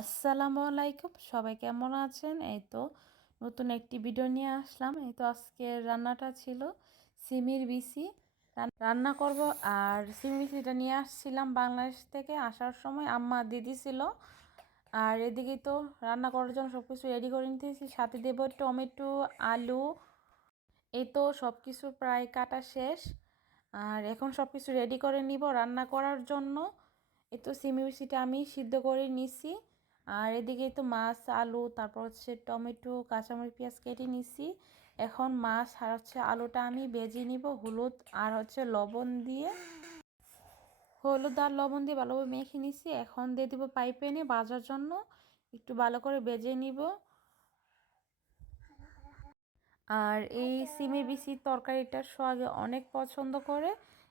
আসসালামু আলাইকুম, সবাই কেমন আছেন? এই তো নতুন একটি ভিডিও নিয়ে আসলাম। এই তো আজকে রান্নাটা ছিল সিমের বিচি রান্না করব। আর সিমের বিচিটা নিয়ে আসছিলাম বাংলাদেশ থেকে, আসার সময় আম্মা দিদি ছিল। আর এদিকে তো রান্না করার জন্য সব কিছু রেডি করে নিতেছি, সাথে দেবো টমেটো, আলু। এই তো সব কিছু প্রায় কাটা শেষ। আর এখন সব কিছু রেডি করে নিব রান্না করার জন্য। এই তো সিমের বিচিটা আমি সিদ্ধ করে নিছি। আর এদিকে তো মাছ, আলু, তারপর হচ্ছে টমেটো, কাঁচামরিচ, পেঁয়াজ কেটে নিছি। এখন মাছ আর হচ্ছে আলুটা আমি ভেজে নিব হলুদ আর হচ্ছে লবণ দিয়ে। হলুদ আর লবণ দিয়ে ভালোভাবে মেখে নিছি। এখন দিয়ে দিব পাইপেনে ভাজার জন্য, একটু ভালো করে ভেজে নিব। আর এই সিমের বিচির তরকারিটা সোহাগে অনেক পছন্দ করে।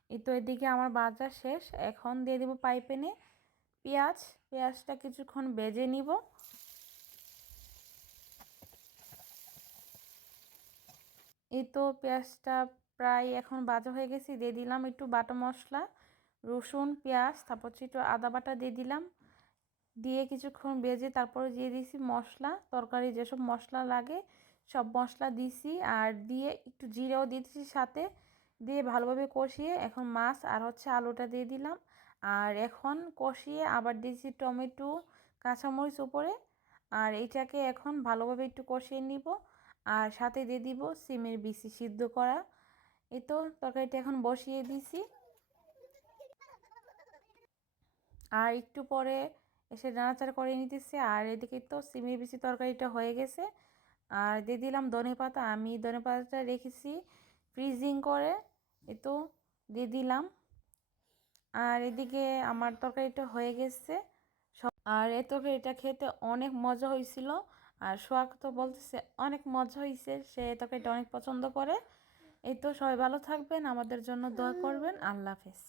এই তো এদিকে আমার ভাজা শেষ। এখন দিয়ে দিব পাইপেনে পেঁয়াজটা কিছুক্ষণ ভেজে নিব। এই তো পেঁয়াজটা প্রায় এখন ভাজা হয়ে গেছে। দিয়ে দিলাম একটু বাটা মশলা, রসুন, পেঁয়াজ, তারপর হচ্ছে একটু আদা বাটা দিয়ে দিলাম। দিয়ে কিছুক্ষণ ভেজে তারপরে দিয়ে দিয়েছি মশলা, তরকারি যেসব মশলা লাগে সব মশলা দিছি। আর দিয়ে একটু জিরাও দিয়ে দিয়েছি সাথে, দিয়ে ভালোভাবে কষিয়ে এখন মাছ আর হচ্ছে আলুটা দিয়ে দিলাম। আর এখন কষিয়ে আবার দিয়েছি টমেটো, কাঁচামরিচ উপরে। আর এইটাকে এখন ভালোভাবে একটু কষিয়ে নিব। আর সাথে দিয়ে দিব সিমের বিচি সিদ্ধ করা। এই তো তরকারিটা এখন বসিয়ে দিছি। আর একটু পরে এসে নাড়াচাড়া করে নিতেছি। আর এদিকে তো সিমের বিচি তরকারিটা হয়ে গেছে। আর দিয়ে দিলাম ধনেপাতা, আমি ধনেপাতাটা রেখেছি ফ্রিজিং করে। এ তো দিয়ে দিলাম। আর এদিকে আমার তরকারিটা হয়ে গেছে। আর এই তরকারিটা খেতে অনেক মজা হয়েছিল। আর সোহাগ তো বলতেছে অনেক মজা হয়েছে, সে তরকারিটা অনেক পছন্দ করে। এই তো সবাই ভালো থাকবেন, আমাদের জন্য দোয়া করবেন। আল্লাহ হাফেজ।